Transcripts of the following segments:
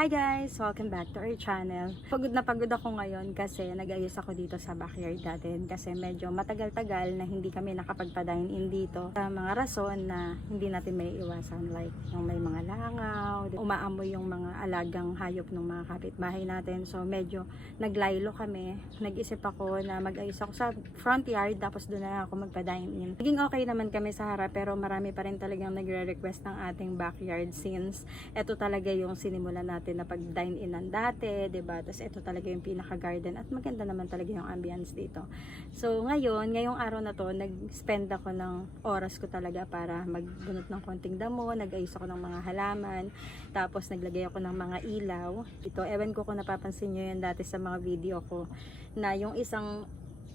Hi guys! Welcome back to our channel. Pagod na pagod ako ngayon kasi nag-ayos ako dito sa backyard natin kasi medyo matagal-tagal na hindi kami nakapagpa-dine in dito sa mga rason na hindi natin may iwasan, like yung may mga langaw, umaamoy yung mga alagang hayop ng mga kapitbahay natin. So medyo naglaylo kami. Nag-isip ako na mag-ayos ako sa front yard tapos doon na ako magpa-dine in. Naging okay naman kami sa harap pero marami pa rin talagang nagre-request ng ating backyard since eto talaga yung sinimulan natin na pag dine in ng dati, diba? Tapos ito talaga yung pinaka garden at maganda naman talaga yung ambience dito. So ngayong araw na to, nag-spend ako ng oras ko talaga para magbunot ng konting damo, nag-ayos ako ng mga halaman, tapos naglagay ako ng mga ilaw. Ito, ewan ko kung napapansin nyo yan dati sa mga video ko, na yung isang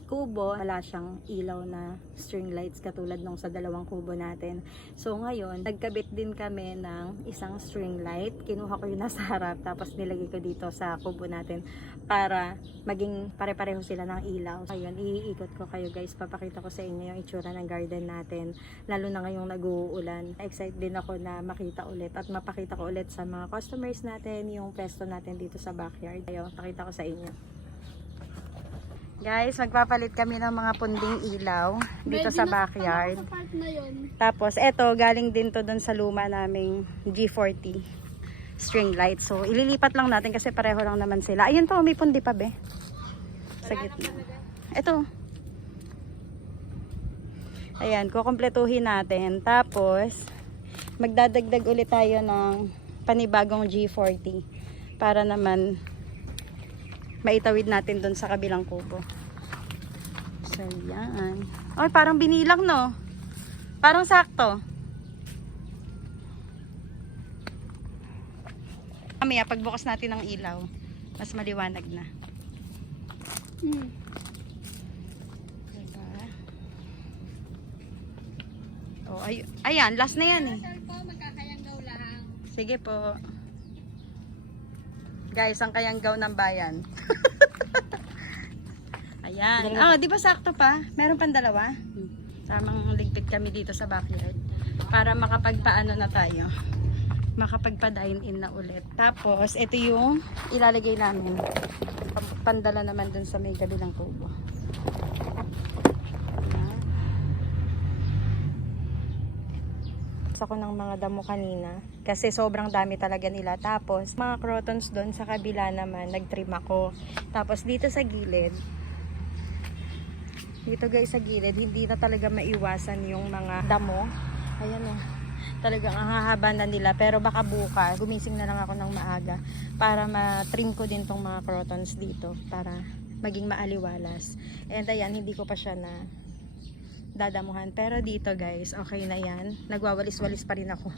kubo, wala siyang ilaw na string lights katulad nung sa dalawang kubo natin. So ngayon, nagkabit din kami ng isang string light. Kinuha ko yun nasa harap, tapos nilagay ko dito sa kubo natin para maging pare-pareho sila ng ilaw. Ayun, iikot ko kayo guys, papakita ko sa inyo yung itsura ng garden natin, lalo na ngayong nag-uulan. Excited din ako na makita ulit at mapakita ko ulit sa mga customers natin yung pesto natin dito sa backyard. Ayun, pakita ko sa inyo. Guys, magpapalit kami ng mga punding ilaw dito sa backyard. Tapos, eto, galing din to dun sa luma naming G40 string light. So, ililipat lang natin kasi pareho lang naman sila. Ayun to, may pundi pa be. Sa gitna. Eto. Ayan, kukumpletuhin natin. Tapos, magdadagdag ulit tayo ng panibagong G40 para naman maitawid natin dun sa kabilang kubo. So, yan. Ay, parang binilang, no? Parang sakto. Mamaya, pagbukas natin ng ilaw, mas maliwanag na. Diba? Oh, ayan, last na yan eh. Sige po. Guys, ang kayanggaw ng bayan. Ayan. Oh, di ba sakto pa? Meron pang dalawa. Tamang ligpit kami dito sa backyard para makapagpaano na tayo. Makapagpa-dine in na ulit. Tapos, ito yung ilalagay namin. Pandala naman dun sa may kabilang kubo. Ako ng mga damo kanina kasi sobrang dami talaga nila. Tapos mga crotons doon sa kabila naman nagtrim ako. Tapos dito sa gilid, dito guys sa gilid, hindi na talaga maiwasan yung mga damo. Ayan oh, talagang ang hahaba na nila. Pero baka bukas gumising na lang ako ng maaga para matrim ko din tong mga crotons dito para maging maaliwalas. And ayan, hindi ko pa siya na dadamuhan. Pero dito guys, okay na yan. Nagwawalis-walis pa rin ako.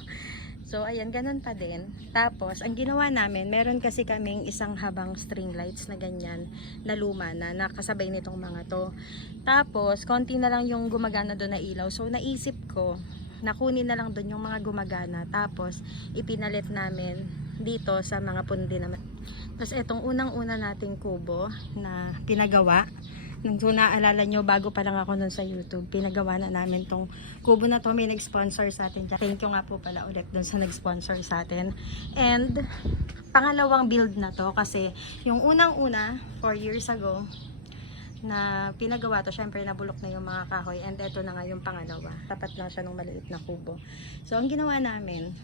So, ayan, ganun pa din. Tapos, ang ginawa namin, meron kasi kaming isang habang string lights na ganyan, na luma na, nakasabay nitong mga to. Tapos, konti na lang yung gumagana doon na ilaw. So, naisip ko, nakunin na lang doon yung mga gumagana. Tapos, ipinalit namin dito sa mga pundi naman. Tapos, itong unang-una nating kubo na pinagawa, nung naalala nyo, bago pa lang ako nun sa YouTube, pinagawa na namin tong kubo na to. May nag-sponsor sa atin. Thank you nga po pala ulit dun sa nag-sponsor sa atin. And pangalawang build na to kasi yung unang-una 4 years ago na pinagawa to, syempre nabulok na yung mga kahoy, and eto na nga yung pangalawa. Tapat na siya ng maliit na kubo. So ang ginawa namin,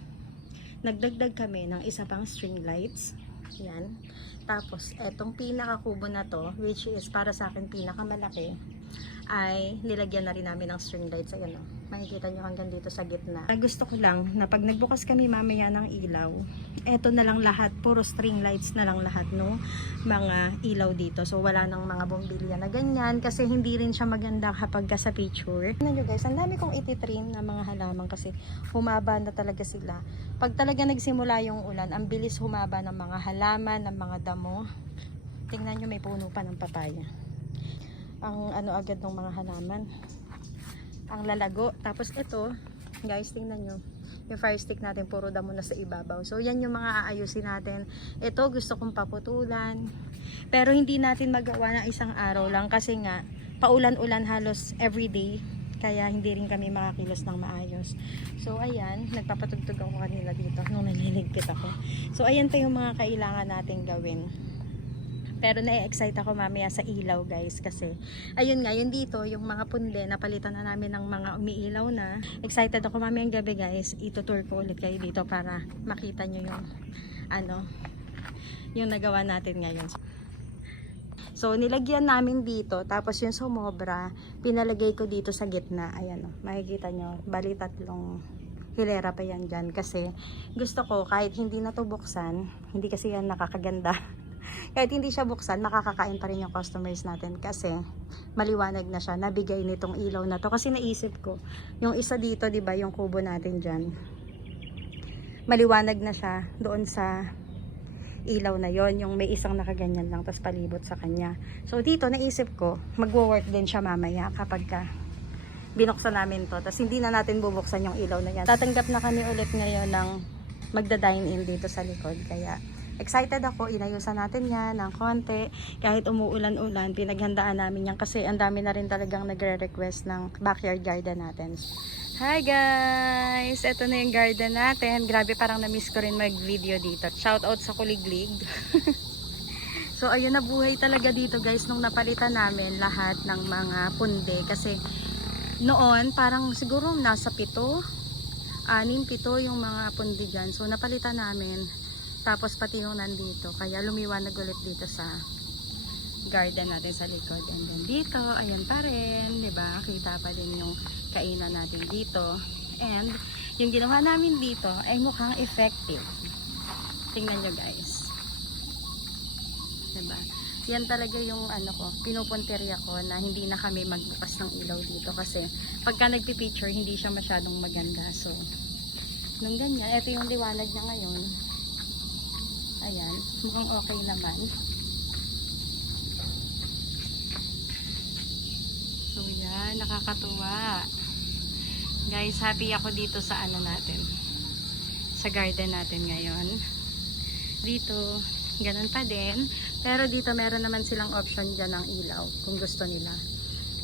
nagdagdag kami ng isa pang string lights. Yan. Tapos, etong pinaka-kubo na to, which is para sa akin pinakamalaki, ay nilagyan na rin namin ng string lights. Ayan o. Makikita nyo hanggang dito sa gitna. Gusto ko lang na pag nagbukas kami mamaya ng ilaw, eto na lang lahat, puro string lights na lang lahat no mga ilaw dito. So, wala nang mga bombilya na ganyan kasi hindi rin siya maganda kapag sa picture. Tignan nyo guys, ang dami kong ititrim na mga halaman kasi humaba na talaga sila. Pag talaga nagsimula yung ulan, ang bilis humaba ng mga halaman, ng mga damo. Tingnan nyo, may puno pa ng papaya. Ang ano agad ng mga halaman, ang lalago. Tapos ito guys, tingnan nyo, yung fire stick natin puro damo na sa ibabaw. So yan yung mga aayusin natin. Ito gusto kong paputulan, pero hindi natin magawa ng isang araw lang kasi nga paulan-ulan halos everyday. kaya hindi rin kami makakilos ng maayos. So ayan, nagpapatugtog ako kanila dito nung naliligpit ako. So ayan pa yung mga kailangan natin gawin. Pero na-excite ako mamaya sa ilaw guys, kasi ayun nga, yun dito yung mga punde, napalitan na namin ng mga umiilaw na. Excited ako mamayang gabi guys, itutour ko ulit kayo dito para makita nyo yung yung nagawa natin ngayon. So nilagyan namin dito, tapos yung sumobra pinalagay ko dito sa gitna. Ayan makikita nyo, bali 3 hilera pa yan dyan, kasi gusto ko kahit hindi na to buksan, hindi kasi yan nakakaganda. Kahit hindi siya buksan, makakakain pa rin yung customers natin kasi maliwanag na siya, nabigay nitong ilaw na to. Kasi naisip ko, yung isa dito, di ba, yung kubo natin dyan, maliwanag na siya doon sa ilaw na yon, yung may isang nakaganyan lang tapos palibot sa kanya. So dito naisip ko, magwo-work din siya mamaya kapag binuksan namin to, tapos hindi na natin bubuksan yung ilaw na yan. Tatanggap na kami ulit ngayon ng magda-dine in dito sa likod, kaya excited ako, inayusan natin yan ng konti. Kahit umuulan-ulan, pinaghandaan namin yan kasi ang dami na rin talagang nagre-request ng backyard garden natin. Hi guys! Ito na yung garden natin. Grabe, parang na-miss ko rin mag-video dito. Shout out sa Kuliglig. So ayun, nabuhay talaga dito guys nung napalitan namin lahat ng mga punde. Kasi noon, parang siguro nasa 7 yung mga punde dyan. So napalitan namin. Tapos pati yung nandito, kaya lumiwanag ulit dito sa garden natin sa likod. And then dito, ayun pa rin, 'di ba? Kita pa din yung kainan natin dito. And yung ginawa namin dito ay mukhang effective. Tingnan nyo guys. 'Di ba? Yan talaga yung pinupunteriya ko na hindi na kami magbukas ng ilaw dito kasi pagka nagpi-picture hindi siya masyadong maganda. So, nung ganyan, ito yung liwanag niya ngayon. Ayan, mukhang okay naman. So yan, nakakatuwa. Guys, happy ako dito sa natin. Sa garden natin ngayon. Dito, ganun pa din. Pero dito meron naman silang option dyan ng ilaw kung gusto nila.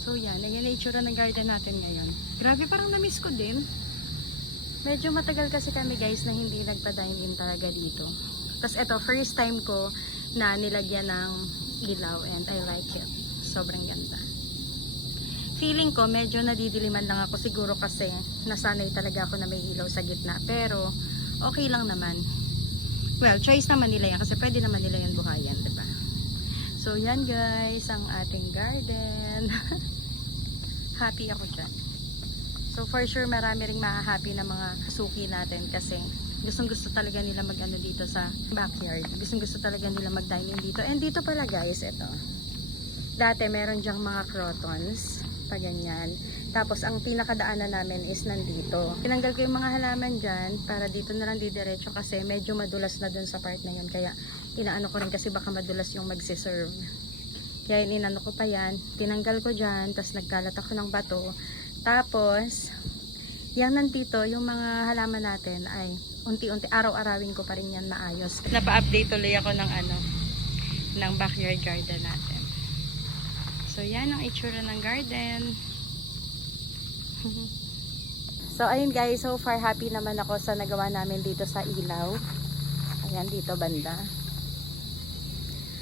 So yan, ayan na itsura ng garden natin ngayon. Grabe, parang na-miss ko din. Medyo matagal kasi kami guys na hindi nagpa-dine in talaga dito. Tapos ito, first time ko na nilagyan ng ilaw and I like it. Sobrang ganda. Feeling ko, medyo nadidiliman lang ako siguro kasi nasanay talaga ako na may ilaw sa gitna. Pero, okay lang naman. Well, choice naman nila yan kasi pwede naman nila yan buhayan, diba? So, yan guys, ang ating garden. Happy ako dyan. So, for sure, marami ring mahahappy na mga suki natin kasi gustong-gusto talaga nila mag-ano dito sa backyard. Gustong-gusto talaga nila mag-dining dito. And dito pala guys, ito. Dati meron dyang mga crotons, pa ganyan. Tapos ang pinakadaanan namin is nandito. Tinanggal ko yung mga halaman dyan para dito na lang didiretso kasi medyo madulas na dun sa part na yun. Kaya inaano ko rin kasi baka madulas yung magsiserve. Kaya inano ko pa yan. Tinanggal ko dyan, tapos nagkalat ako ng bato. Tapos, yan nandito, yung mga halaman natin ay unti-unti, araw-arawin ko pa rin yan maayos. Napa-update tuloy ako ng backyard garden natin. So, yan ang itsura ng garden. So, ayun guys, so far happy naman ako sa nagawa namin dito sa ilaw. Ayan, dito banda.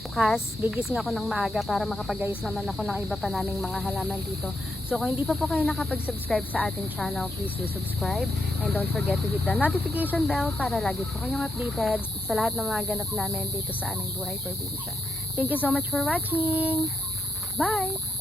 Bukas, gigising ako ng maaga para makapag-ayos naman ako ng iba pa naming mga halaman dito. So kung hindi pa po kayo nakapag-subscribe sa ating channel, please do subscribe. And don't forget to hit the notification bell para lagi po kayong updated sa lahat ng mga ganap namin dito sa aming buhay probinsya. Thank you so much for watching! Bye!